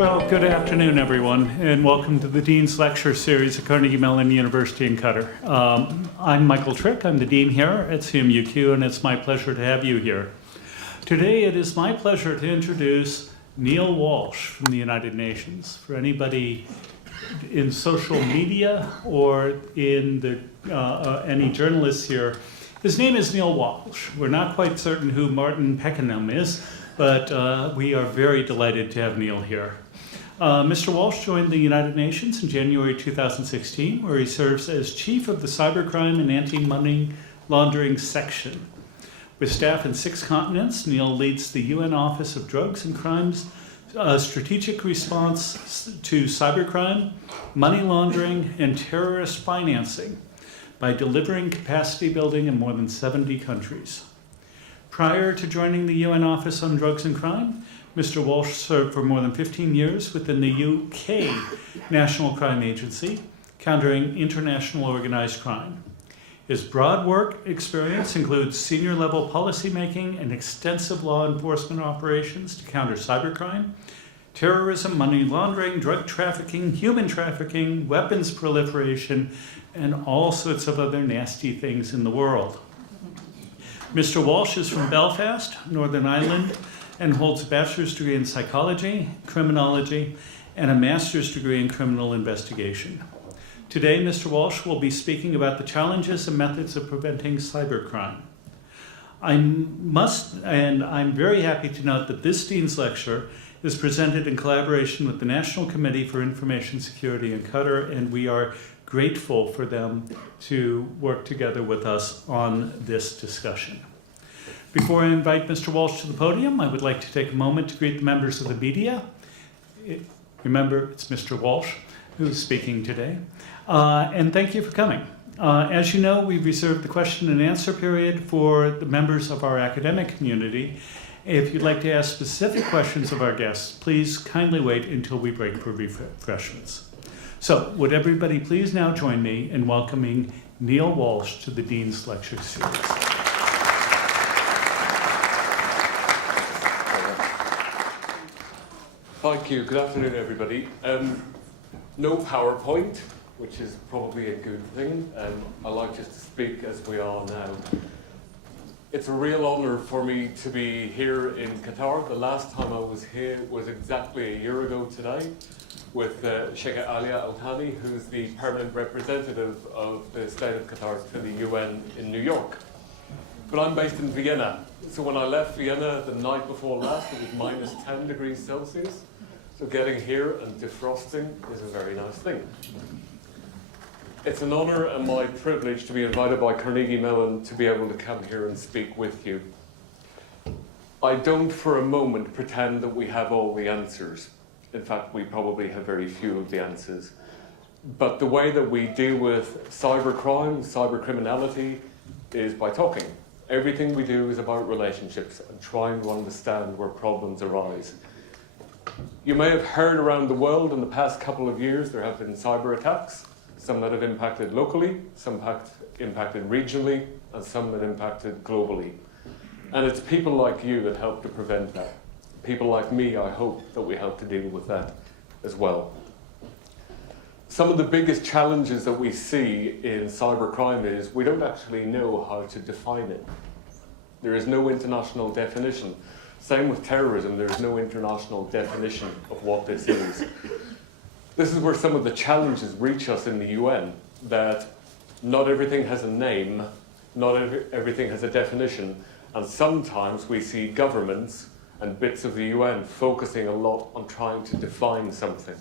Well, good afternoon, everyone, and welcome to the Dean's Lecture Series at Carnegie Mellon University in Qatar. I'm Michael Trick. I'm the Dean here at CMUQ, and it's my pleasure to have you here. Today, it is my pleasure to introduce Neil Walsh from the United Nations. For anybody in social media or in any journalists here, his name is Neil Walsh. We're not quite certain who Martin Pakenham is, but we are very delighted to have Neil here. Mr. Walsh joined the United Nations in January 2016, where he serves as Chief of the Cybercrime and Anti-Money Laundering Section. With staff in 6 continents, Neil leads the UN Office of Drugs and Crimes strategic response to cybercrime, money laundering, and terrorist financing by delivering capacity building in more than 70 countries. Prior to joining the UN Office on Drugs and Crime, Mr. Walsh served for more than 15 years within the UK National Crime Agency, countering international organized crime. His broad work experience includes senior-level policymaking and extensive law enforcement operations to counter cybercrime, terrorism, money laundering, drug trafficking, human trafficking, weapons proliferation, and all sorts of other nasty things in the world. Mr. Walsh is from Belfast, Northern Ireland, and holds a bachelor's degree in psychology, criminology, and a master's degree in criminal investigation. Today, Mr. Walsh will be speaking about the challenges and methods of preventing cybercrime. I'm very happy to note that this Dean's Lecture is presented in collaboration with the National Committee for Information Security in Qatar, and we are grateful for them to work together with us on this discussion. Before I invite Mr. Walsh to the podium, I would like to take a moment to greet the members of the media. Remember, it's Mr. Walsh who's speaking today. And thank you for coming. As you know, we've reserved the question and answer period for the members of our academic community. If you'd like to ask specific questions of our guests, please kindly wait until we break for refreshments. So, would everybody please now join me in welcoming Neil Walsh to the Dean's Lecture Series. Thank you. Good afternoon, everybody. No PowerPoint, which is probably a good thing. I like just to speak as we are now. It's a real honor for me to be here in Qatar. The last time I was here was exactly a year ago today with Sheikh Alia Al Thani, who's the permanent representative of the state of Qatar to the UN in New York. But I'm based in Vienna. So when I left Vienna the night before last, it was minus 10 degrees Celsius. So getting here and defrosting is a very nice thing. It's an honor and my privilege to be invited by Carnegie Mellon to be able to come here and speak with you. I don't for a moment pretend that we have all the answers. In fact, we probably have very few of the answers. But the way that we deal with cybercrime, cybercriminality, is by talking. Everything we do is about relationships and trying to understand where problems arise. You may have heard around the world in the past couple of years there have been cyber attacks, some that have impacted locally, some impacted regionally, and some that impacted globally. And it's people like you that help to prevent that. People like me, I hope, that we help to deal with that as well. Some of the biggest challenges that we see in cybercrime is we don't actually know how to define it. There is no international definition. Same with terrorism, there's no international definition of what this is. This is where some of the challenges reach us in the UN, that not everything has a name, not everything has a definition, and sometimes we see governments and bits of the UN focusing a lot on trying to define something.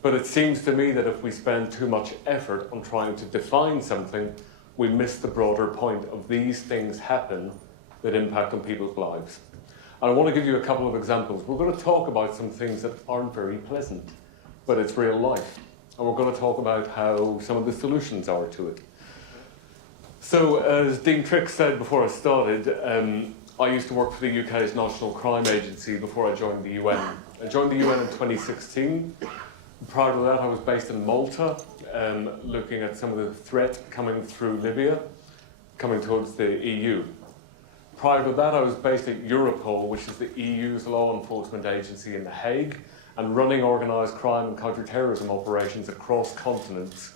But it seems to me that if we spend too much effort on trying to define something, we miss the broader point of these things happen that impact on people's lives. And I want to give you a couple of examples. We're going to talk about some things that aren't very pleasant, but it's real life. And we're going to talk about how some of the solutions are to it. So, as Dean Trick said before I started, I used to work for the UK's National Crime Agency before I joined the UN. I joined the UN in 2016. Prior to that, I was based in Malta, looking at some of the threat coming through Libya, coming towards the EU. Prior to that, I was based at Europol, which is the EU's law enforcement agency in The Hague, and running organised crime and counter-terrorism operations across continents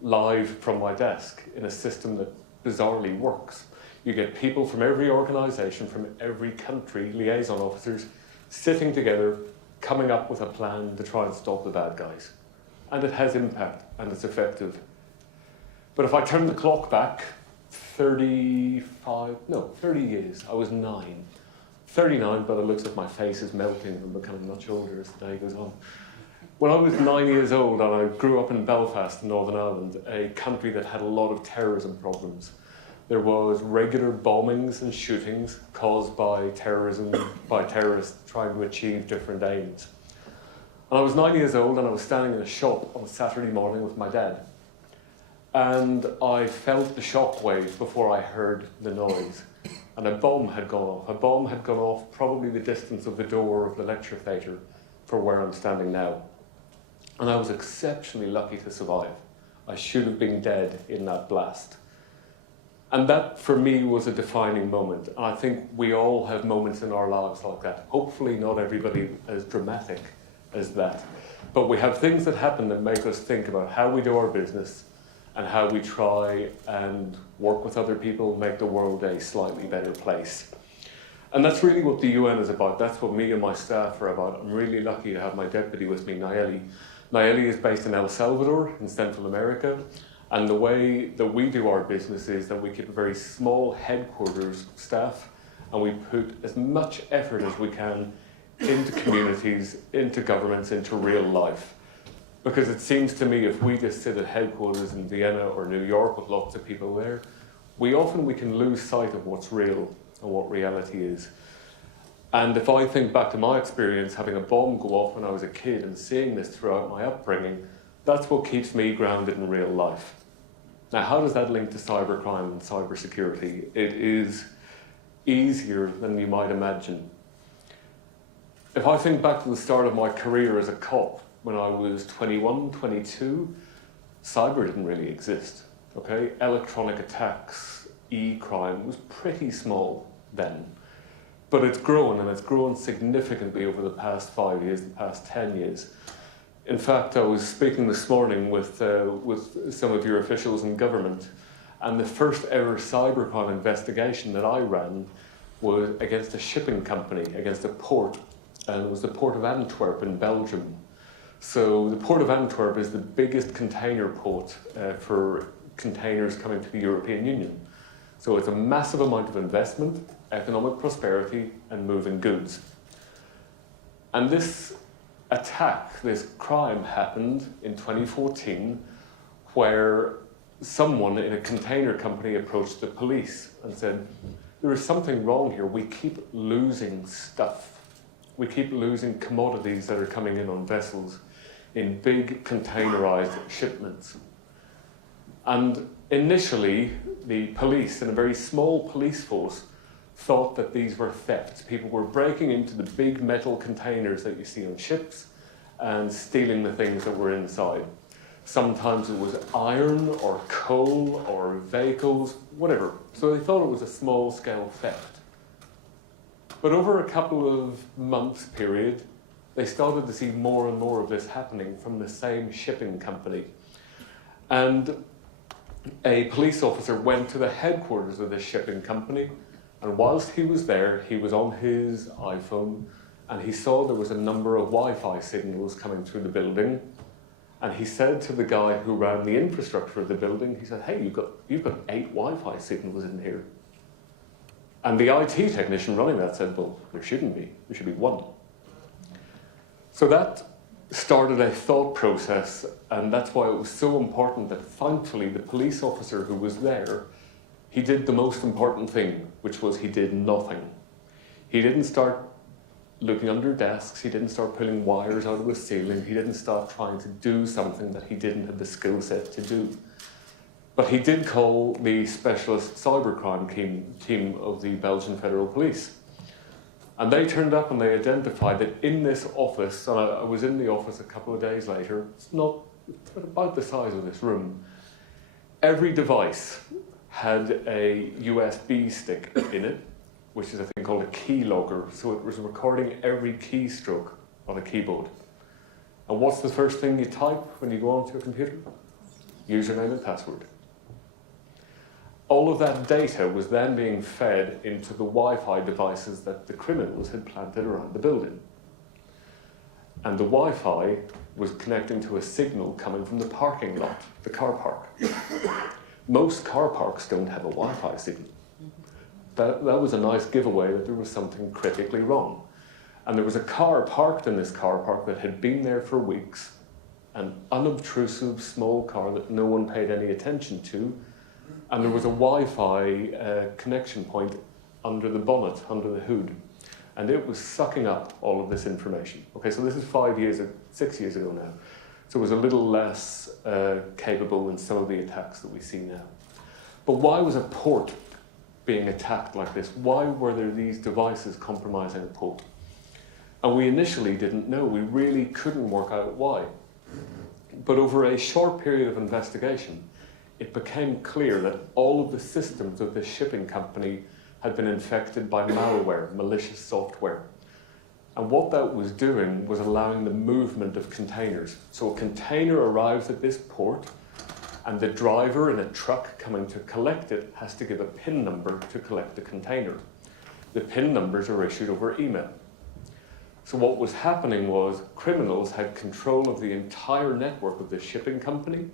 live from my desk in a system that bizarrely works. You get people from every organisation, from every country, liaison officers, sitting together, coming up with a plan to try and stop the bad guys. And it has impact, and it's effective. But if I turn the clock back 30 years, I was 9. 39, but it looks like my face is melting and becoming much older as the day goes on. When I was 9 years old, and I grew up in Belfast, in Northern Ireland, a country that had a lot of terrorism problems. There was regular bombings and shootings caused by terrorism, by terrorists trying to achieve different aims. And I was 9 years old, and I was standing in a shop on a Saturday morning with my dad. And I felt the shockwave before I heard the noise. And a bomb had gone off. A bomb had gone off probably the distance of the door of the lecture theatre for where I'm standing now. And I was exceptionally lucky to survive. I should have been dead in that blast. And that, for me, was a defining moment. And I think we all have moments in our lives like that. Hopefully not everybody as dramatic as that. But we have things that happen that make us think about how we do our business and how we try and work with other people, make the world a slightly better place. And that's really what the UN is about. That's what me and my staff are about. I'm really lucky to have my deputy with me, Nayeli. Nayeli is based in El Salvador, in Central America. And the way that we do our business is that we keep a very small headquarters staff, and we put as much effort as we can into communities, into governments, into real life. Because it seems to me if we just sit at headquarters in Vienna or New York with lots of people there, we can lose sight of what's real and what reality is. And if I think back to my experience having a bomb go off when I was a kid and seeing this throughout my upbringing, that's what keeps me grounded in real life. Now, how does that link to cybercrime and cybersecurity? It is easier than you might imagine. If I think back to the start of my career as a cop, when I was 21, 22, cyber didn't really exist, okay? Electronic attacks, e-crime was pretty small then. But it's grown, and it's grown significantly over the past 5 years, the past 10 years. In fact, I was speaking this morning with some of your officials in government, and the first ever cybercrime investigation that I ran was against a shipping company, against a port, and it was the port of Antwerp in Belgium. So the port of Antwerp is the biggest container port for containers coming to the European Union. So it's a massive amount of investment, economic prosperity, and moving goods. And this attack, this crime happened in 2014, where someone in a container company approached the police and said, there is something wrong here. We keep losing stuff. We keep losing commodities that are coming in on vessels in big containerized shipments. And initially, the police, in a very small police force, thought that these were thefts. People were breaking into the big metal containers that you see on ships and stealing the things that were inside. Sometimes it was iron or coal or vehicles, whatever. So they thought it was a small-scale theft. But over a couple of months period, they started to see more and more of this happening from the same shipping company. And a police officer went to the headquarters of this shipping company, and whilst he was there, he was on his iPhone, and he saw there was a number of Wi-Fi signals coming through the building. And he said to the guy who ran the infrastructure of the building, he said, hey, you've got 8 Wi-Fi signals in here. And the IT technician running that said, well, there shouldn't be. There should be 1. So that started a thought process, and that's why it was so important that thankfully the police officer who was there, he did the most important thing, which was he did nothing. He didn't start looking under desks, he didn't start pulling wires out of the ceiling, he didn't start trying to do something that he didn't have the skill set to do. But he did call the specialist cybercrime team of the Belgian Federal Police. And they turned up and they identified that in this office, and I was in the office a couple of days later, it's about the size of this room, every device had a USB stick in it, which is a thing called a keylogger. So it was recording every keystroke on a keyboard. And what's the first thing you type when you go onto a computer? Username and password. All of that data was then being fed into the Wi-Fi devices that the criminals had planted around the building. And the Wi-Fi was connecting to a signal coming from the parking lot, the car park. Most car parks don't have a Wi-Fi signal. That was a nice giveaway that there was something critically wrong. And there was a car parked in this car park that had been there for weeks, an unobtrusive small car that no one paid any attention to, and there was a Wi-Fi connection point under the bonnet, under the hood, and it was sucking up all of this information. Okay, so this is 6 years ago now. So it was a little less capable than some of the attacks that we see now. But why was a port being attacked like this? Why were there these devices compromising a port? And we initially didn't know. We really couldn't work out why. But over a short period of investigation, it became clear that all of the systems of this shipping company had been infected by malware, malicious software. And what that was doing was allowing the movement of containers. So a container arrives at this port, and the driver in a truck coming to collect it has to give a PIN number to collect the container. The PIN numbers are issued over email. So what was happening was criminals had control of the entire network of the shipping company,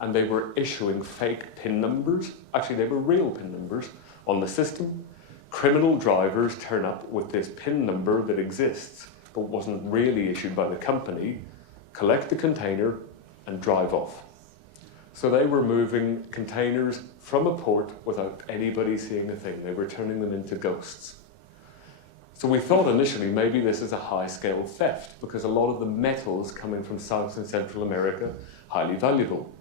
and they were issuing fake PIN numbers. Actually, they were real PIN numbers on the system. Criminal drivers turn up with this PIN number that exists, but wasn't really issued by the company, collect the container, and drive off. So they were moving containers from a port without anybody seeing a thing. They were turning them into ghosts. So we thought initially maybe this is a high-scale theft, because a lot of the metals coming from South and Central America, highly valuable.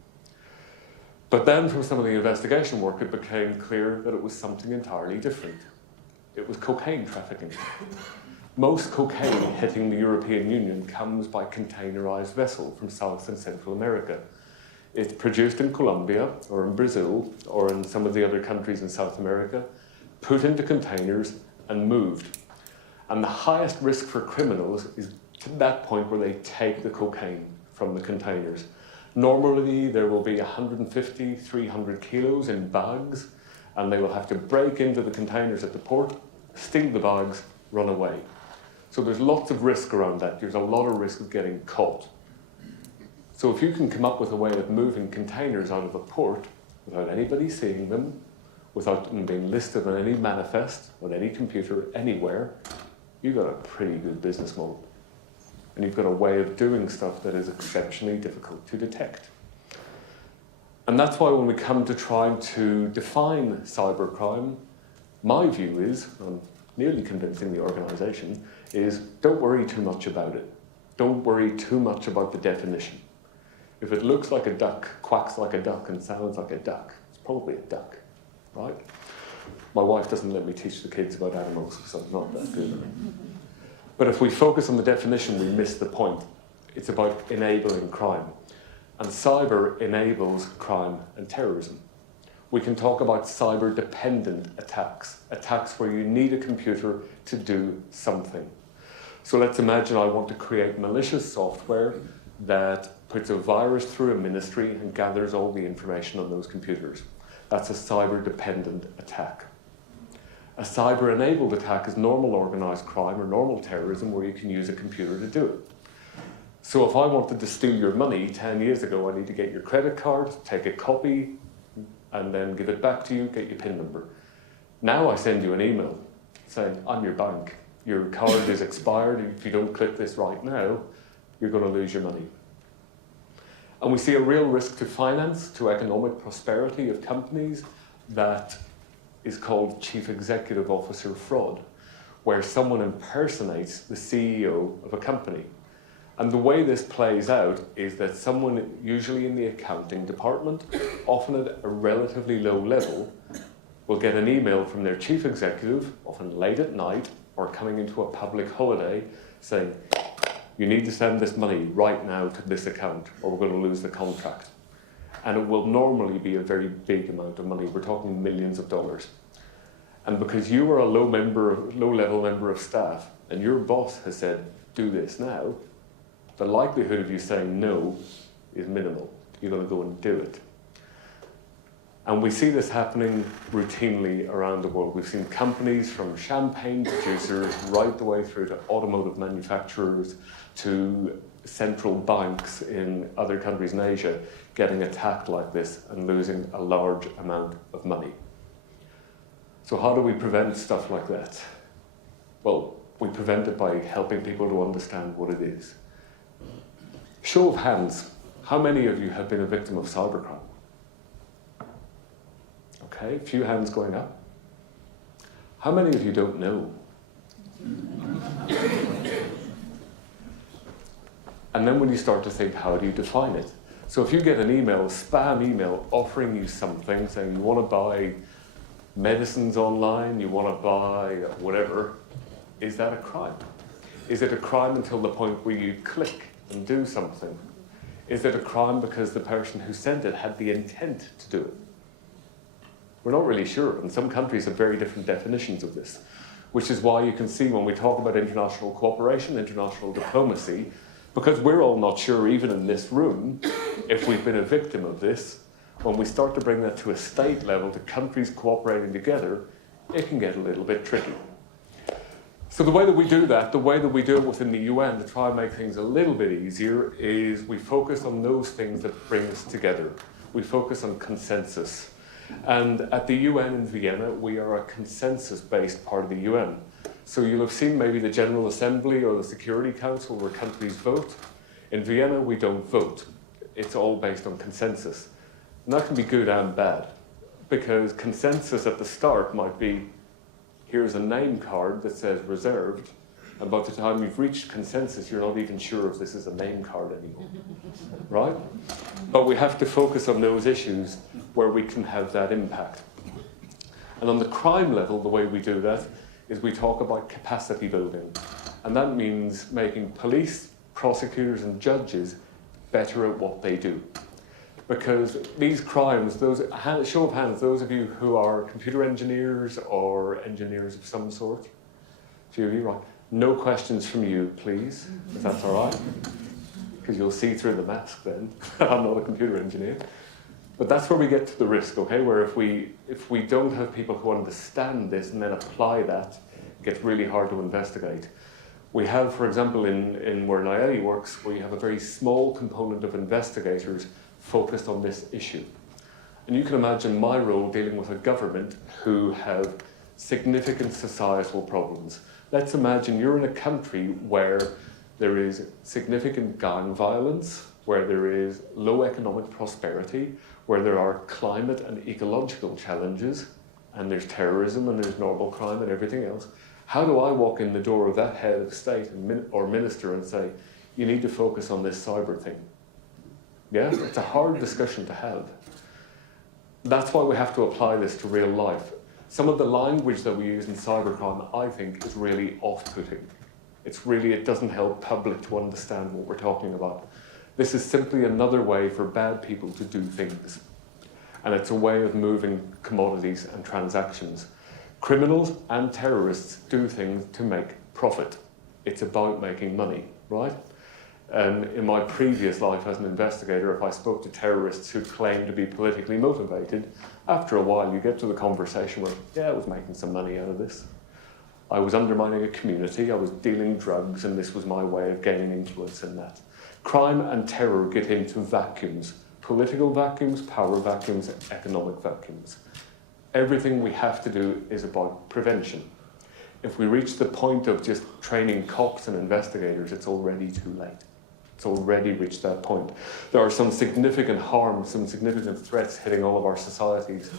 But then from some of the investigation work, it became clear that it was something entirely different. It was cocaine trafficking. Most cocaine hitting the European Union comes by containerized vessel from South and Central America. It's produced in Colombia or in Brazil or in some of the other countries in South America, put into containers and moved. And the highest risk for criminals is to that point where they take the cocaine from the containers. Normally, there will be 150, 300 kilos in bags, and they will have to break into the containers at the port, steal the bags, run away. So there's lots of risk around that. There's a lot of risk of getting caught. So if you can come up with a way of moving containers out of a port without anybody seeing them, without them being listed on any manifest, on any computer, anywhere, you've got a pretty good business model. And you've got a way of doing stuff that is exceptionally difficult to detect. And that's why when we come to trying to define cybercrime, my view is, I'm nearly convincing the organisation, is don't worry too much about it. Don't worry too much about the definition. If it looks like a duck, quacks like a duck, and sounds like a duck, it's probably a duck, right? My wife doesn't let me teach the kids about animals, so I'm not that good at it. But if we focus on the definition, we miss the point. It's about enabling crime. And cyber enables crime and terrorism. We can talk about cyber-dependent attacks, attacks where you need a computer to do something. So let's imagine I want to create malicious software that puts a virus through a ministry and gathers all the information on those computers. That's a cyber-dependent attack. A cyber-enabled attack is normal organized crime or normal terrorism where you can use a computer to do it. So if I wanted to steal your money 10 years ago, I need to get your credit card, take a copy, and then give it back to you, get your PIN number. Now I send you an email saying, I'm your bank. Your card is expired. If you don't click this right now, you're going to lose your money. And we see a real risk to finance, to economic prosperity of companies that is called chief executive officer fraud, where someone impersonates the CEO of a company. And the way this plays out is that someone, usually in the accounting department, often at a relatively low level, will get an email from their chief executive, often late at night, or coming into a public holiday, saying, you need to send this money right now to this account, or we're going to lose the contract. And it will normally be a very big amount of money. We're talking millions of dollars. And because you are a low-level member of staff, and your boss has said, do this now, the likelihood of you saying no is minimal. You're going to go and do it. And we see this happening routinely around the world. We've seen companies from champagne producers right the way through to automotive manufacturers to central banks in other countries in Asia getting attacked like this and losing a large amount of money. So how do we prevent stuff like that? Well, we prevent it by helping people to understand what it is. Show of hands, how many of you have been a victim of cybercrime? Okay, a few hands going up. How many of you don't know? And then when you start to think, how do you define it? So if you get an email, a spam email, offering you something, saying you want to buy medicines online, you want to buy whatever, is that a crime? Is it a crime until the point where you click and do something? Is it a crime because the person who sent it had the intent to do it? We're not really sure, and some countries have very different definitions of this, which is why you can see when we talk about international cooperation, international diplomacy, because we're all not sure, even in this room, if we've been a victim of this, when we start to bring that to a state level, to countries cooperating together, it can get a little bit tricky. So the way that we do that, the way that we do it within the UN to try and make things a little bit easier is we focus on those things that bring us together. We focus on consensus. And at the UN in Vienna, we are a consensus-based part of the UN. So you'll have seen maybe the General Assembly or the Security Council where countries vote. In Vienna, we don't vote. It's all based on consensus. And that can be good and bad, because consensus at the start might be, here's a name card that says reserved, and by the time you've reached consensus, you're not even sure if this is a name card anymore, right? But we have to focus on those issues where we can have that impact. And on the crime level, the way we do that is we talk about capacity building. And that means making police, prosecutors, and judges better at what they do. Because these crimes, show of hands, those of you who are computer engineers or engineers of some sort, a few of you, right? No questions from you, please, if that's all right. Because you'll see through the mask then. I'm not a computer engineer. But that's where we get to the risk, okay? Where if we don't have people who understand this and then apply that, it gets really hard to investigate. We have, for example, in where Nayeli works, we have a very small component of investigators focused on this issue. And you can imagine my role dealing with a government who have significant societal problems. Let's imagine you're in a country where there is significant gang violence, where there is low economic prosperity, where there are climate and ecological challenges, and there's terrorism and there's normal crime and everything else. How do I walk in the door of that head of state or minister and say, you need to focus on this cyber thing? Yeah, it's a hard discussion to have. That's why we have to apply this to real life. Some of the language that we use in cybercrime, I think, is really off-putting. It doesn't help public to understand what we're talking about. This is simply another way for bad people to do things. And it's a way of moving commodities and transactions. Criminals and terrorists do things to make profit. It's about making money, right? In my previous life as an investigator, if I spoke to terrorists who claimed to be politically motivated, after a while you get to the conversation where, yeah, I was making some money out of this. I was undermining a community, I was dealing drugs, and this was my way of gaining influence in that. Crime and terror get into vacuums. Political vacuums, power vacuums, economic vacuums. Everything we have to do is about prevention. If we reach the point of just training cops and investigators, it's already too late. It's already reached that point. There are some significant harms, some significant threats hitting all of our societies.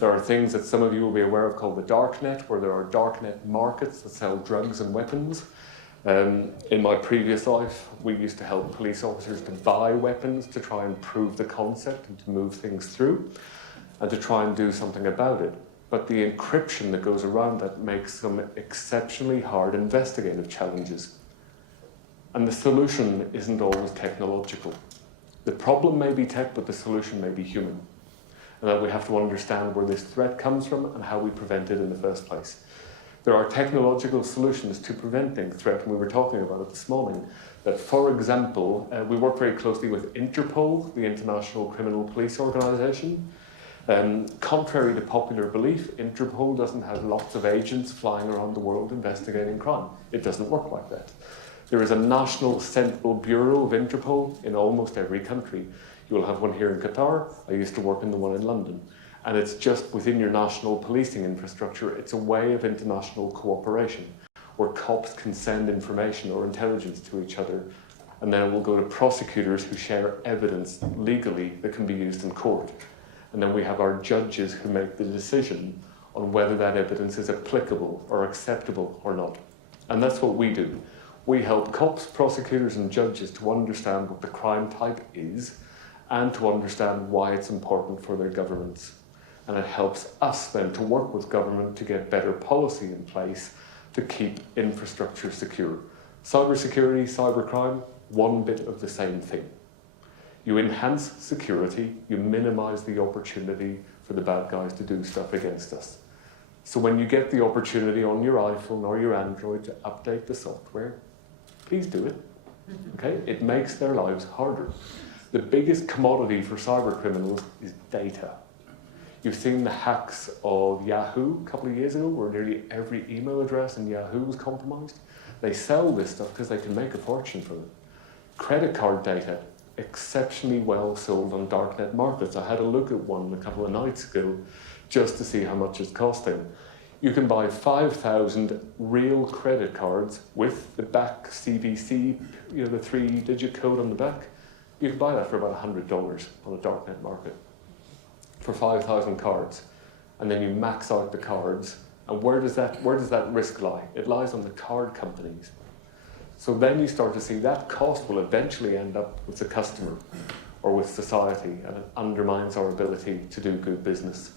There are things that some of you will be aware of called the darknet, where there are darknet markets that sell drugs and weapons. In my previous life, we used to help police officers to buy weapons to try and prove the concept and to move things through and to try and do something about it. But the encryption that goes around that makes some exceptionally hard investigative challenges. And the solution isn't always technological. The problem may be tech, but the solution may be human. And that we have to understand where this threat comes from and how we prevent it in the first place. There are technological solutions to preventing threat, and we were talking about it this morning. That, for example, we work very closely with Interpol, the International Criminal Police Organization. Contrary to popular belief, Interpol doesn't have lots of agents flying around the world investigating crime. It doesn't work like that. There is a national central bureau of Interpol in almost every country. You will have one here in Qatar. I used to work in the one in London. And it's just within your national policing infrastructure. It's a way of international cooperation where cops can send information or intelligence to each other, and then it will go to prosecutors who share evidence legally that can be used in court. And then we have our judges who make the decision on whether that evidence is applicable or acceptable or not. And that's what we do. We help cops, prosecutors, and judges to understand what the crime type is and to understand why it's important for their governments. And it helps us then to work with government to get better policy in place to keep infrastructure secure. Cybersecurity, cybercrime, one bit of the same thing. You enhance security, you minimize the opportunity for the bad guys to do stuff against us. So when you get the opportunity on your iPhone or your Android to update the software, please do it. Okay? It makes their lives harder. The biggest commodity for cyber criminals is data. You've seen the hacks of Yahoo a couple of years ago, where nearly every email address in Yahoo was compromised. They sell this stuff because they can make a fortune from it. Credit card data, exceptionally well sold on darknet markets. I had a look at one a couple of nights ago just to see how much it's costing. You can buy 5,000 real credit cards with the back CVC, the 3-digit code on the back. You can buy that for about $100 on a darknet market. For 5,000 cards, and then you max out the cards, and where does that risk lie? It lies on the card companies. So then you start to see that cost will eventually end up with the customer or with society, and it undermines our ability to do good business.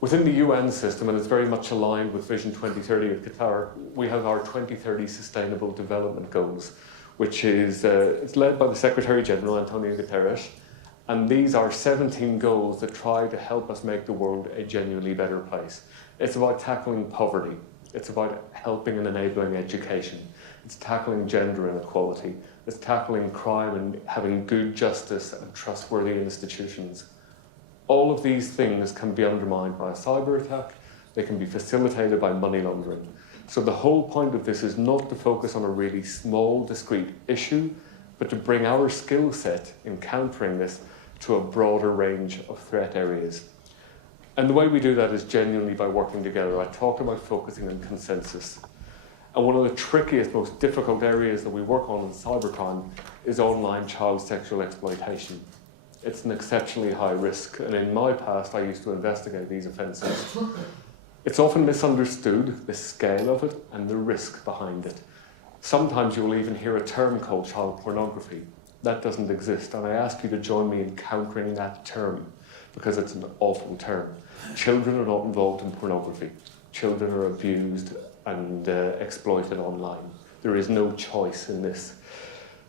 Within the UN system, and it's very much aligned with Vision 2030 of Qatar, we have our 2030 Sustainable Development Goals, which is it's led by the Secretary General, Antonio Guterres. And these are 17 goals that try to help us make the world a genuinely better place. It's about tackling poverty. It's about helping and enabling education. It's tackling gender inequality. It's tackling crime and having good justice and trustworthy institutions. All of these things can be undermined by a cyber attack. They can be facilitated by money laundering. So the whole point of this is not to focus on a really small, discrete issue, but to bring our skill set in countering this to a broader range of threat areas. And the way we do that is genuinely by working together. I talked about focusing on consensus. And one of the trickiest, most difficult areas that we work on in cybercrime is online child sexual exploitation. It's an exceptionally high risk, and in my past I used to investigate these offences. It's often misunderstood, the scale of it and the risk behind it. Sometimes you will even hear a term called child pornography. That doesn't exist, and I ask you to join me in countering that term, because it's an awful term. Children are not involved in pornography. Children are abused and exploited online. There is no choice in this.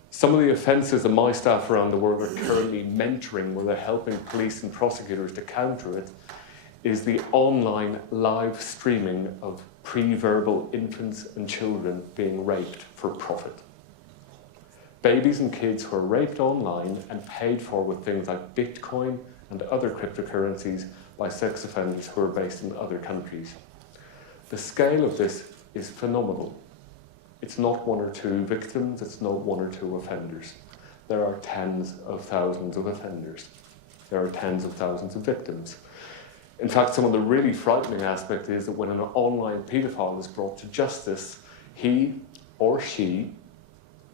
Some of the offences that my staff around the world are currently mentoring, where they're helping police and prosecutors to counter it, is the online live streaming of pre-verbal infants and children being raped for profit. Babies and kids who are raped online and paid for with things like Bitcoin and other cryptocurrencies by sex offenders who are based in other countries. The scale of this is phenomenal. It's not one or two victims, it's not one or two offenders. There are tens of thousands of offenders. There are tens of thousands of victims. In fact, some of the really frightening aspect is that when an online paedophile is brought to justice, he or she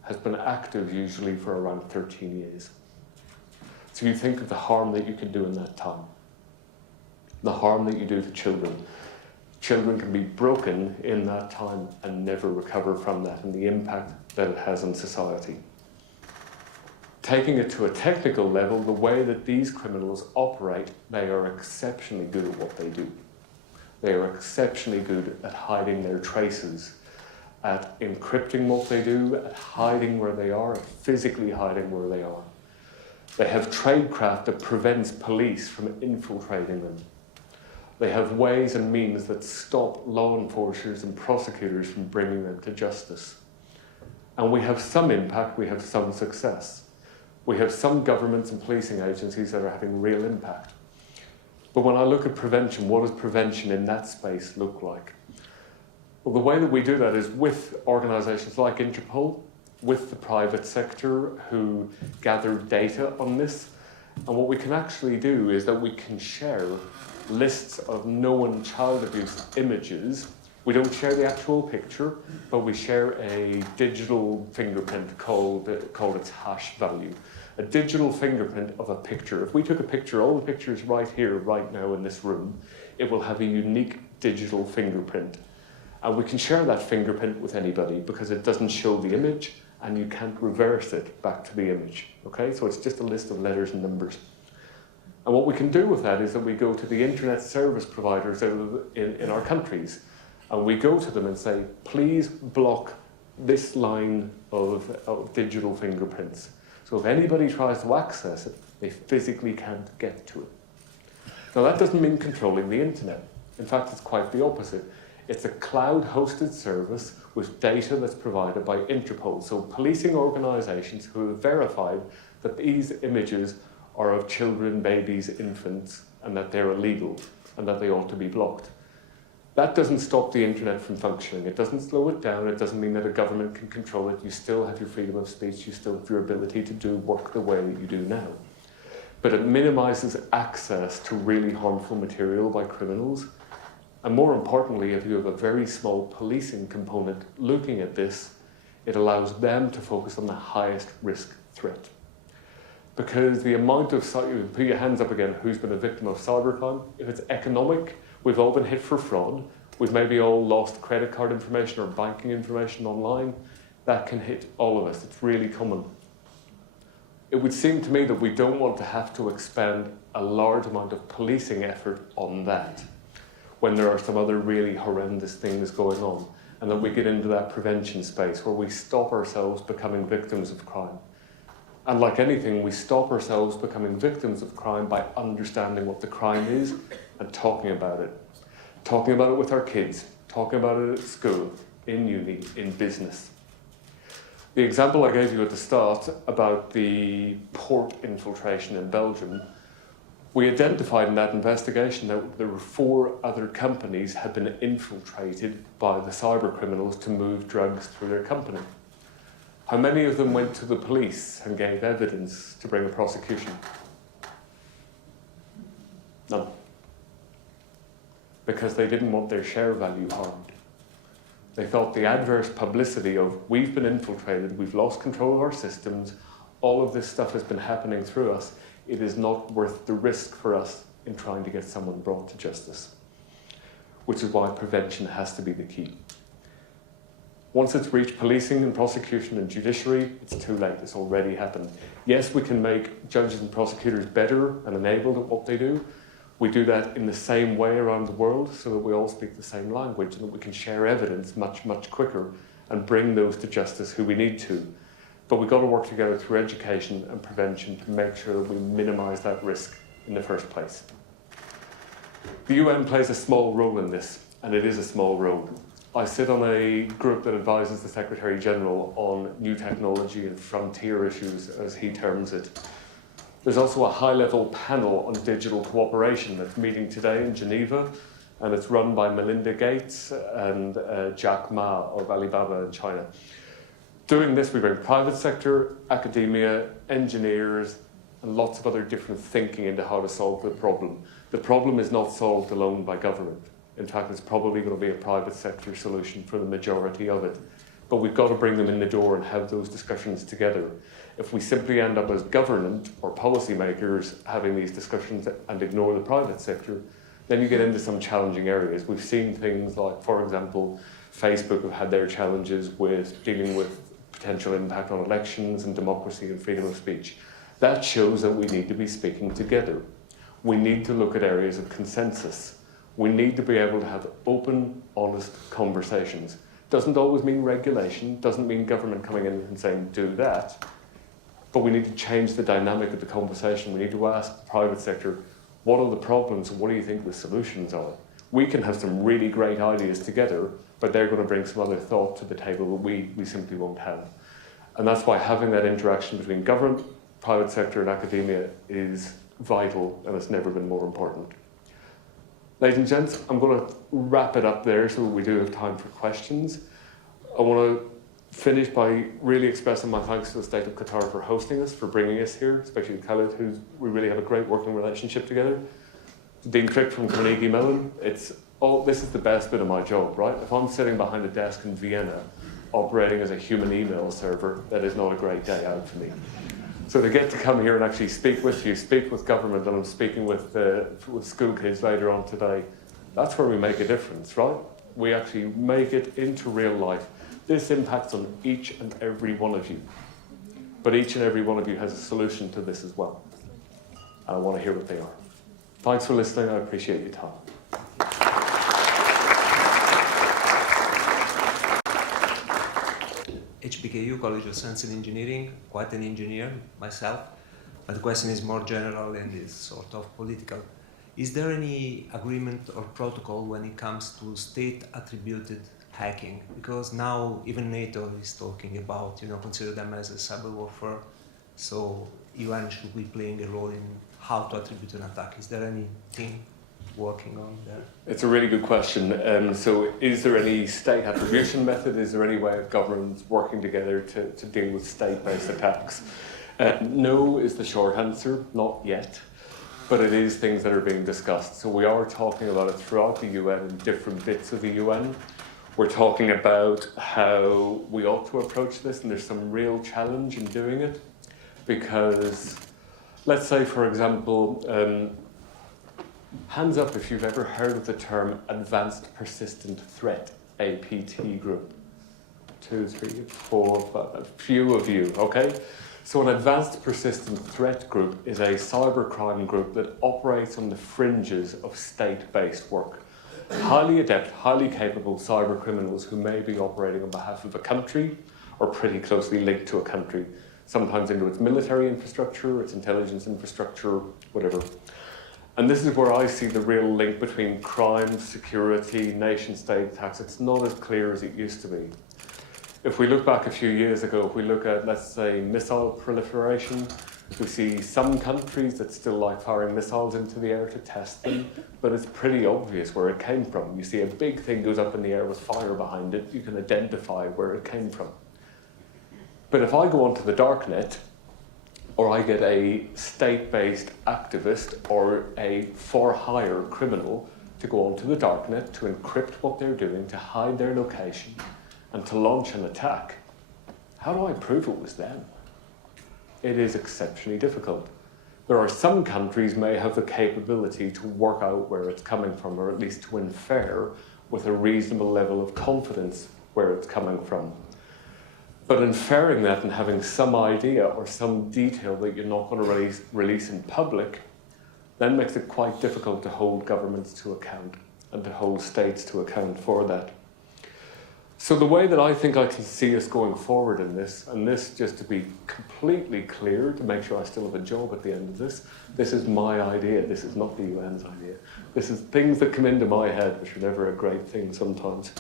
has been active usually for around 13 years. So you think of the harm that you can do in that time. The harm that you do to children. Children can be broken in that time and never recover from that, and the impact that it has on society. Taking it to a technical level, the way that these criminals operate, they are exceptionally good at what they do. They are exceptionally good at hiding their traces, at encrypting what they do, at hiding where they are, at physically hiding where they are. They have tradecraft that prevents police from infiltrating them. They have ways and means that stop law enforcers and prosecutors from bringing them to justice. And we have some impact, we have some success. We have some governments and policing agencies that are having real impact. But when I look at prevention, what does prevention in that space look like? Well, the way that we do that is with organisations like Interpol, with the private sector who gather data on this. And what we can actually do is that we can share lists of known child abuse images. We don't share the actual picture, but we share a digital fingerprint called its hash value. A digital fingerprint of a picture. If we took a picture, all the pictures right here, right now in this room, it will have a unique digital fingerprint. And we can share that fingerprint with anybody because it doesn't show the image and you can't reverse it back to the image. Okay, so it's just a list of letters and numbers. And what we can do with that is that we go to the internet service providers in our countries and we go to them and say, please block this line of digital fingerprints. So if anybody tries to access it, they physically can't get to it. Now that doesn't mean controlling the internet. In fact, it's quite the opposite. It's a cloud-hosted service with data that's provided by Interpol. So policing organisations who have verified that these images are of children, babies, infants, and that they're illegal and that they ought to be blocked. That doesn't stop the internet from functioning. It doesn't slow it down. It doesn't mean that a government can control it. You still have your freedom of speech. You still have your ability to do work the way that you do now. But it minimises access to really harmful material by criminals. And more importantly, if you have a very small policing component looking at this, it allows them to focus on the highest risk threat. Because the amount of, you put your hands up again, who's been a victim of cybercrime? If it's economic, we've all been hit for fraud. We've maybe all lost credit card information or banking information online. That can hit all of us. It's really common. It would seem to me that we don't want to have to expend a large amount of policing effort on that when there are some other really horrendous things going on, and that we get into that prevention space where we stop ourselves becoming victims of crime. And like anything, we stop ourselves becoming victims of crime by understanding what the crime is and talking about it. Talking about it with our kids, talking about it at school, in uni, in business. The example I gave you at the start about the port infiltration in Belgium, we identified in that investigation that there were 4 other companies had been infiltrated by the cyber criminals to move drugs through their company. How many of them went to the police and gave evidence to bring a prosecution? None. Because they didn't want their share value harmed. They thought the adverse publicity of, we've been infiltrated, we've lost control of our systems, all of this stuff has been happening through us, it is not worth the risk for us in trying to get someone brought to justice. Which is why prevention has to be the key. Once it's reached policing and prosecution and judiciary, it's too late, it's already happened. Yes, we can make judges and prosecutors better and enabled at what they do. We do that in the same way around the world so that we all speak the same language and that we can share evidence much, much quicker and bring those to justice who we need to. But we've got to work together through education and prevention to make sure that we minimise that risk in the first place. The UN plays a small role in this, and it is a small role. I sit on a group that advises the Secretary General on new technology and frontier issues, as he terms it. There's also a high-level panel on digital cooperation that's meeting today in Geneva, and it's run by Melinda Gates and Jack Ma of Alibaba in China. Doing this, we bring private sector, academia, engineers, and lots of other different thinking into how to solve the problem. The problem is not solved alone by government. In fact, it's probably going to be a private sector solution for the majority of it. But we've got to bring them in the door and have those discussions together. If we simply end up as government or policymakers having these discussions and ignore the private sector, then you get into some challenging areas. We've seen things like, for example, Facebook have had their challenges with dealing with potential impact on elections and democracy and freedom of speech. That shows that we need to be speaking together. We need to look at areas of consensus. We need to be able to have open, honest conversations. Doesn't always mean regulation, doesn't mean government coming in and saying, do that. But we need to change the dynamic of the conversation. We need to ask the private sector, What are the problems and what do you think the solutions are? We can have some really great ideas together, but they're going to bring some other thought to the table that we simply won't have. And that's why having that interaction between government, private sector and academia is vital, and it's never been more important. Ladies and gents, I'm going to wrap it up there so we do have time for questions. I want to finish by really expressing my thanks to the State of Qatar for hosting us, for bringing us here, especially Khaled, we really have a great working relationship together. Dean Crick from Carnegie Mellon, this is the best bit of my job, right? If I'm sitting behind a desk in Vienna operating as a human email server, that is not a great day out for me. So to get to come here and actually speak with you, speak with government, and I'm speaking with school kids later on today, that's where we make a difference, right? We actually make it into real life. This impacts on each and every one of you. But each and every one of you has a solution to this as well. And I want to hear what they are. Thanks for listening. I appreciate your time. HBKU, College of Science and Engineering, quite an engineer myself, but the question is more general and is sort of political. Is there any agreement or protocol when it comes to state-attributed hacking? Because now even NATO is talking about, consider them as a cyber warfare, so UN should be playing a role in how to attribute an attack. Is there anything working on there? It's a really good question. So is there any state attribution method? Is there any way of governments working together to deal with state-based attacks? No is the short answer, not yet, but it is things that are being discussed. So we are talking about it throughout the UN and different bits of the UN. We're talking about how we ought to approach this, and there's some real challenge in doing it, because let's say, for example, hands up if you've ever heard of the term Advanced Persistent Threat, APT group. 2, 3, 4, 5, a few of you, okay? So an Advanced Persistent Threat group is a cybercrime group that operates on the fringes of state-based work. Highly adept, highly capable cyber criminals who may be operating on behalf of a country or pretty closely linked to a country, sometimes into its military infrastructure, its intelligence infrastructure, whatever. And this is where I see the real link between crime, security, nation-state attacks. It's not as clear as it used to be. If we look back a few years ago, if we look at, let's say, missile proliferation, we see some countries that still like firing missiles into the air to test them, but it's pretty obvious where it came from. You see a big thing goes up in the air with fire behind it, you can identify where it came from. But if I go onto the darknet, or I get a state-based activist or a for-hire criminal to go onto the darknet to encrypt what they're doing, to hide their location, and to launch an attack, how do I prove it was them? It is exceptionally difficult. There are some countries may have the capability to work out where it's coming from, or at least to infer with a reasonable level of confidence where it's coming from. But inferring that and having some idea or some detail that you're not going to release in public then makes it quite difficult to hold governments to account and to hold states to account for that. So the way that I think I can see us going forward in this, and this just to be completely clear, to make sure I still have a job at the end of this is my idea, this is not the UN's idea. This is things that come into my head, which are never a great thing sometimes.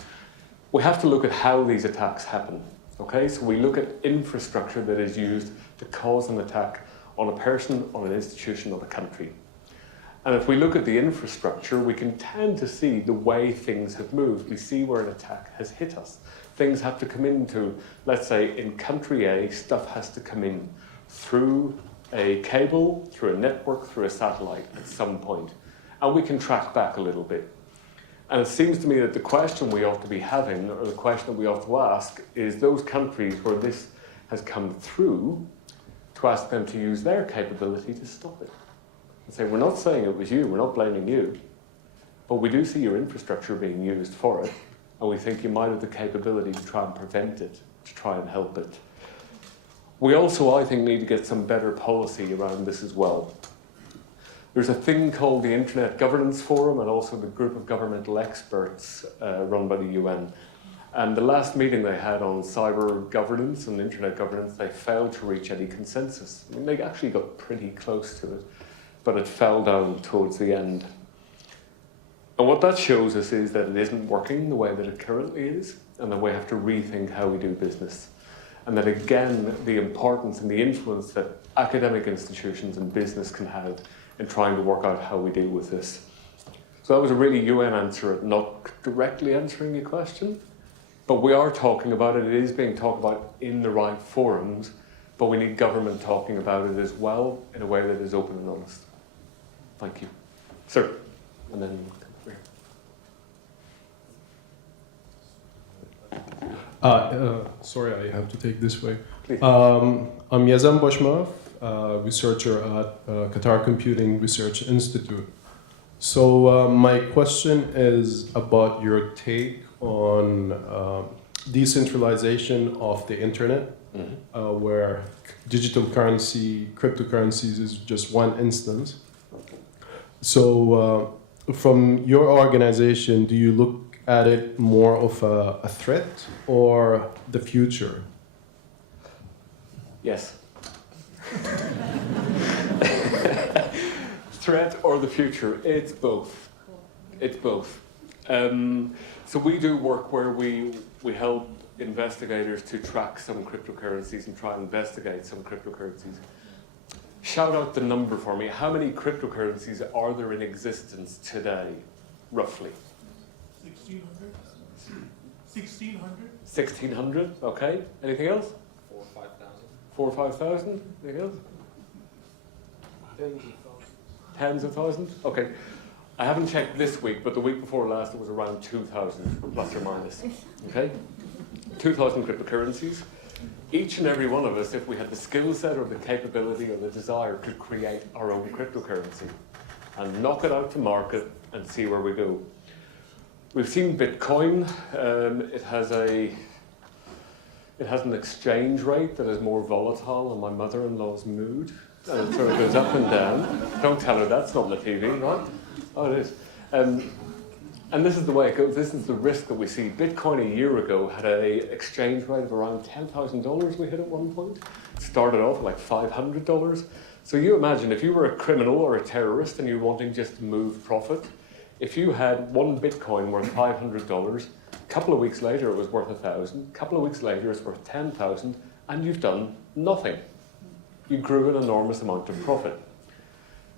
We have to look at how these attacks happen. Okay, so we look at infrastructure that is used to cause an attack on a person, on an institution, on a country. And if we look at the infrastructure, we can tend to see the way things have moved. We see where an attack has hit us. Things have to come into, let's say in country A, stuff has to come in through a cable, through a network, through a satellite at some point. And we can track back a little bit. And it seems to me that the question we ought to be having, or the question that we ought to ask, is those countries where this has come through, to ask them to use their capability to stop it. And say, we're not saying it was you, we're not blaming you, but we do see your infrastructure being used for it, and we think you might have the capability to try and prevent it, to try and help it. We also, I think, need to get some better policy around this as well. There's a thing called the Internet Governance Forum and also the group of governmental experts run by the UN. And the last meeting they had on cyber governance and internet governance, they failed to reach any consensus. I mean, they actually got pretty close to it. but it fell down towards the end. And what that shows us is that it isn't working the way that it currently is, and that we have to rethink how we do business. And that again, the importance and the influence that academic institutions and business can have in trying to work out how we deal with this. So that was a really UN answer, not directly answering your question, but we are talking about it. It is being talked about in the right forums, but we need government talking about it as well in a way that is open and honest. Thank you. Sir, and then sorry, I have to take this way. please. I'm Yazan Boshmov, researcher at Qatar Computing Research Institute. So my question is about your take on decentralization of the internet, where digital currency, cryptocurrencies is just one instance. So from your organization, do you look at it more of a threat or the future? Yes. Threat or the future? It's both. It's both. So we do work where we help investigators to track some cryptocurrencies and try and investigate some cryptocurrencies. Shout out the number for me. How many cryptocurrencies are there in existence today, roughly? 1,600. 1,600. 1,600, okay. Anything else? 4,000 or 5,000. 4,000 or 5,000? Anything else? Tens of thousands? Okay. I haven't checked this week, but the week before last it was around 2,000, plus or minus. Okay? 2,000 cryptocurrencies. Each and every one of us, if we had the skill set or the capability or the desire, could create our own cryptocurrency and knock it out to market and see where we go. We've seen Bitcoin. It has an exchange rate that is more volatile than my mother-in-law's mood, and it sort of goes up and down. Don't tell her that's not on the TV, right? Oh, it is. And this is the way it goes. This is the risk that we see. Bitcoin a year ago had an exchange rate of around $10,000 we hit at one point. It started off at like $500. So you imagine if you were a criminal or a terrorist and you were wanting just to move profit, if you had one Bitcoin worth $500, a couple of weeks later it was worth 1,000, a couple of weeks later it's worth 10,000, and you've done nothing. You grew an enormous amount of profit.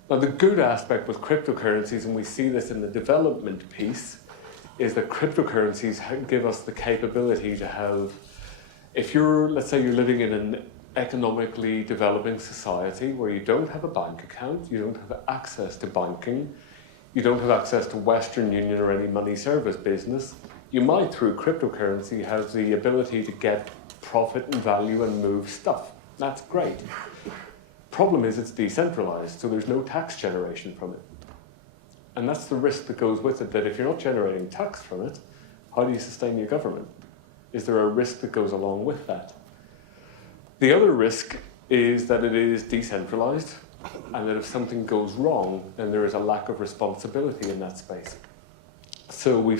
Now the good aspect with cryptocurrencies, and we see this in the development piece, is that cryptocurrencies give us the capability to have, if you're, let's say you're living in an economically developing society where you don't have a bank account, you don't have access to banking, you don't have access to Western Union or any money service business, you might, through cryptocurrency, have the ability to get profit and value and move stuff. That's great. Problem is it's decentralized, so there's no tax generation from it. And that's the risk that goes with it, that if you're not generating tax from it, how do you sustain your government? Is there a risk that goes along with that? The other risk is that it is decentralized, and that if something goes wrong, then there is a lack of responsibility in that space. So we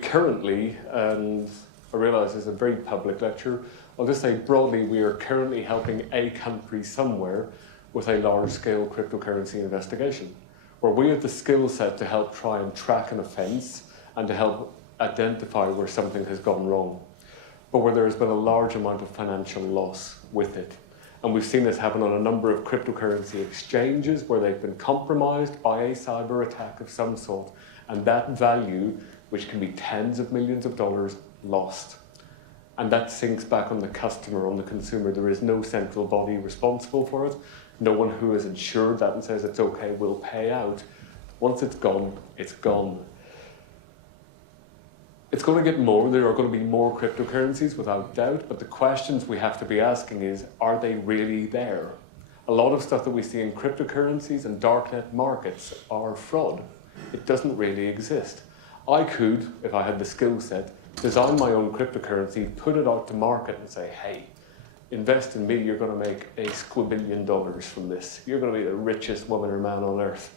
currently, and I realize it's a very public lecture, I'll just say broadly, we are currently helping a country somewhere with a large-scale cryptocurrency investigation, where we have the skill set to help try and track an offence and to help identify where something has gone wrong, but where there has been a large amount of financial loss with it. And we've seen this happen on a number of cryptocurrency exchanges where they've been compromised by a cyber attack of some sort, and that value, which can be tens of millions of dollars, lost. And that sinks back on the customer, on the consumer. There is no central body responsible for it. No one who is insured that and says it's okay, will pay out. Once it's gone, it's gone. It's going to get more. There are going to be more cryptocurrencies without doubt, but the questions we have to be asking is, are they really there? A lot of stuff that we see in cryptocurrencies and darknet markets are fraud. It doesn't really exist. I could, if I had the skill set, design my own cryptocurrency, put it out to market and say, hey, invest in me, you're going to make a squillion dollars from this. You're going to be the richest woman or man on earth.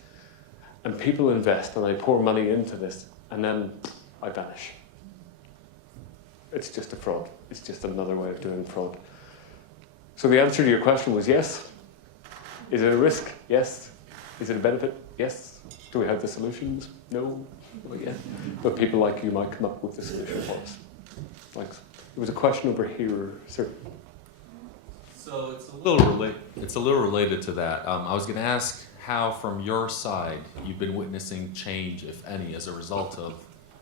And people invest and they pour money into this, and then I vanish. It's just a fraud. It's just another way of doing fraud. So the answer to your question was yes. Is it a risk? Yes. Is it a benefit? Yes. Do we have the solutions? No. Well, yeah. But people like you might come up with the solution for us. Thanks. There was a question over here, sir. So it's a little related to that. I was going to ask how, from your side, you've been witnessing change, if any, as a result of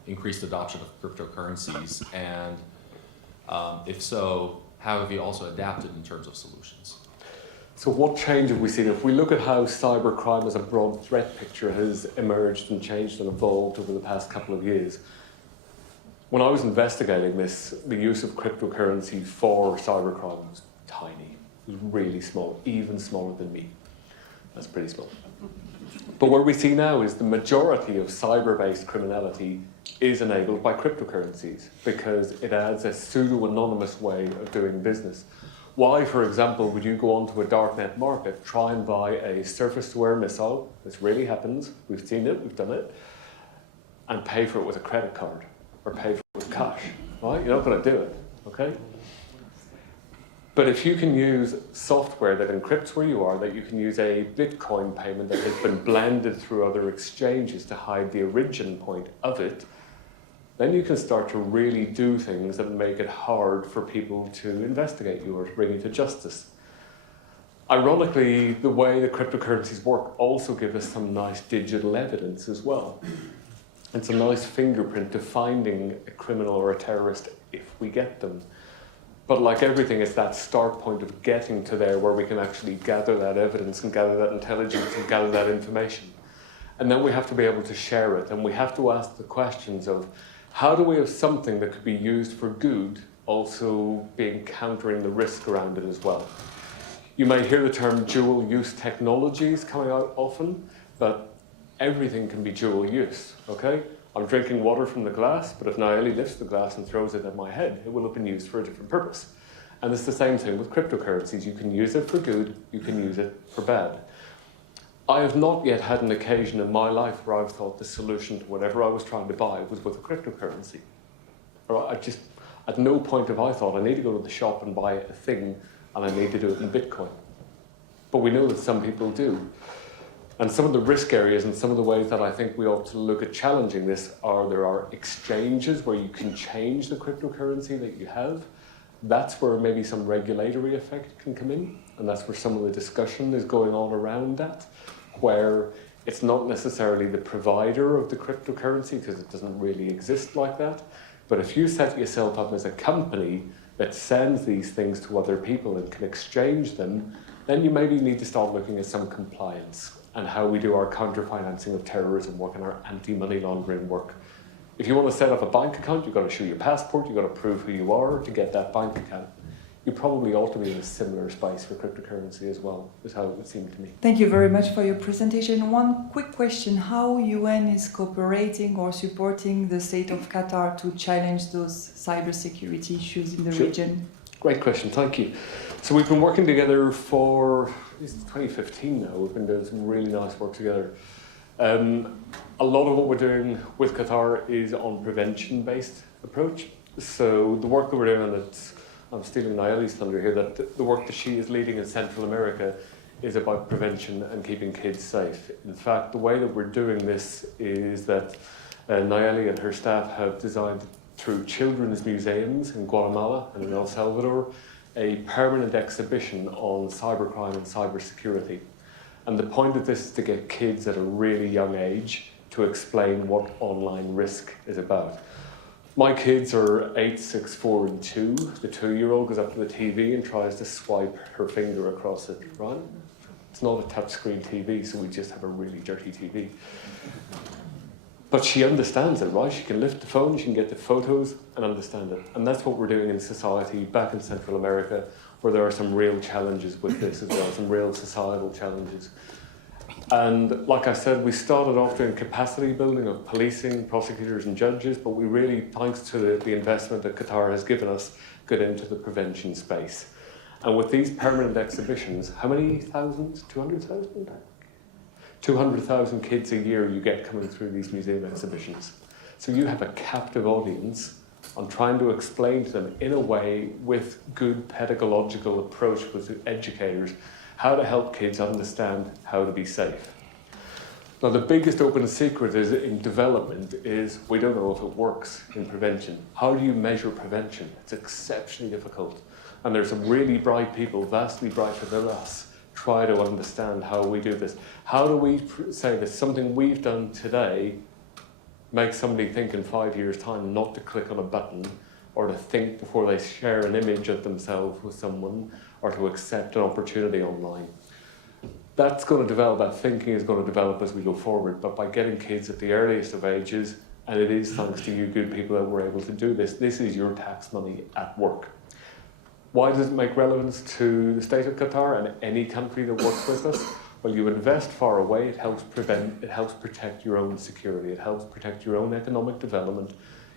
increased adoption of cryptocurrencies, and if so, how have you also adapted in terms of solutions? So what change have we seen? If we look at how cybercrime as a broad threat picture has emerged and changed and evolved over the past couple of years, when I was investigating this, the use of cryptocurrency for cybercrime was tiny. It was really small, even smaller than me. That's pretty small. But what we see now is the majority of cyber-based criminality is enabled by cryptocurrencies because it adds a pseudo-anonymous way of doing business. Why, for example, would you go onto a darknet market, try and buy a surface-to-air missile? This really happens. We've seen it, we've done it, and pay for it with a credit card or pay for it with cash, right? You're not going to do it, okay? But if you can use software that encrypts where you are, that you can use a Bitcoin payment that has been blended through other exchanges to hide the origin point of it, then you can start to really do things that make it hard for people to investigate you or to bring you to justice. Ironically, the way the cryptocurrencies work also give us some nice digital evidence as well. It's a nice fingerprint to finding a criminal or a terrorist if we get them. But like everything, it's that start point of getting to there where we can actually gather that evidence and gather that intelligence and gather that information. And then we have to be able to share it, and we have to ask the questions of how do we have something that could be used for good also being countering the risk around it as well. You may hear the term dual use technologies coming out often, but everything can be dual use, okay? I'm drinking water from the glass, but if Naeli lifts the glass and throws it at my head, it will have been used for a different purpose. And it's the same thing with cryptocurrencies. You can use it for good, you can use it for bad. I have not yet had an occasion in my life where I've thought the solution to whatever I was trying to buy was with a cryptocurrency. Or at no point have I thought, I need to go to the shop and buy a thing, and I need to do it in Bitcoin. But we know that some people do. And some of the risk areas and some of the ways that I think we ought to look at challenging this are there are exchanges where you can change the cryptocurrency that you have. That's where maybe some regulatory effect can come in. And that's where some of the discussion is going on around that, where it's not necessarily the provider of the cryptocurrency because it doesn't really exist like that. But if you set yourself up as a company that sends these things to other people and can exchange them, then you maybe need to start looking at some compliance and how we do our counter-financing of terrorism work and our anti-money laundering work. If you want to set up a bank account, you've got to show your passport, you've got to prove who you are to get that bank account. You probably ought to be in a similar space for cryptocurrency as well, is how it would seem to me. Thank you very much for your presentation. One quick question, how UN is cooperating or supporting the state of Qatar to challenge those cybersecurity issues in the region? Great question, thank you. So we've been working together for, it's 2015 now, we've been doing some really nice work together. A lot of what we're doing with Qatar is on prevention-based approach. So the work that we're doing, and it's, I'm stealing Naeli's thunder here, that the work that she is leading in Central America is about prevention and keeping kids safe. In fact, the way that we're doing this is that Naeli and her staff have designed through children's museums in Guatemala and in El Salvador a permanent exhibition on cybercrime and cybersecurity. And the point of this is to get kids at a really young age to explain what online risk is about. My kids are 8, 6, 4 and 2. The 2-year-old goes up to the TV and tries to swipe her finger across it, right? It's not a touchscreen TV, so we just have a really dirty TV. But she understands it, right? She can lift the phone, she can get the photos and understand it. And that's what we're doing in society back in Central America, where there are some real challenges with this as well, some real societal challenges. And like I said, we started off doing capacity building of policing, prosecutors and judges, but we really, thanks to the investment that Qatar has given us, got into the prevention space. And with these permanent exhibitions, how many thousands? 200,000? 200,000 kids a year you get coming through these museum exhibitions. So you have a captive audience on trying to explain to them in a way with good pedagogical approach with educators how to help kids understand how to be safe. Now, the biggest open secret is in development is we don't know if it works in prevention. How do you measure prevention? It's exceptionally difficult. And there's some really bright people, vastly brighter than us, try to understand how we do this. How do we say that something we've done today makes somebody think in 5 years' time not to click on a button or to think before they share an image of themselves with someone or to accept an opportunity online? That's going to develop, that thinking is going to develop as we go forward, but by getting kids at the earliest of ages, and it is thanks to you good people that we're able to do this, this is your tax money at work. Why does it make relevance to the state of Qatar and any country that works with us? Well, you invest far away, it helps protect your own security, it helps protect your own economic development,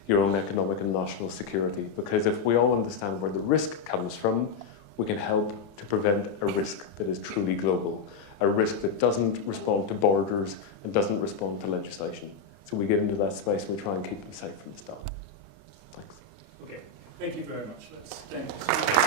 your own economic and national security, because if we all understand where the risk comes from, we can help to prevent a risk that is truly global. A risk that doesn't respond to borders and doesn't respond to legislation. So we get into that space and we try and keep them safe from the start. Thanks. Okay, thank you very much. Thank you.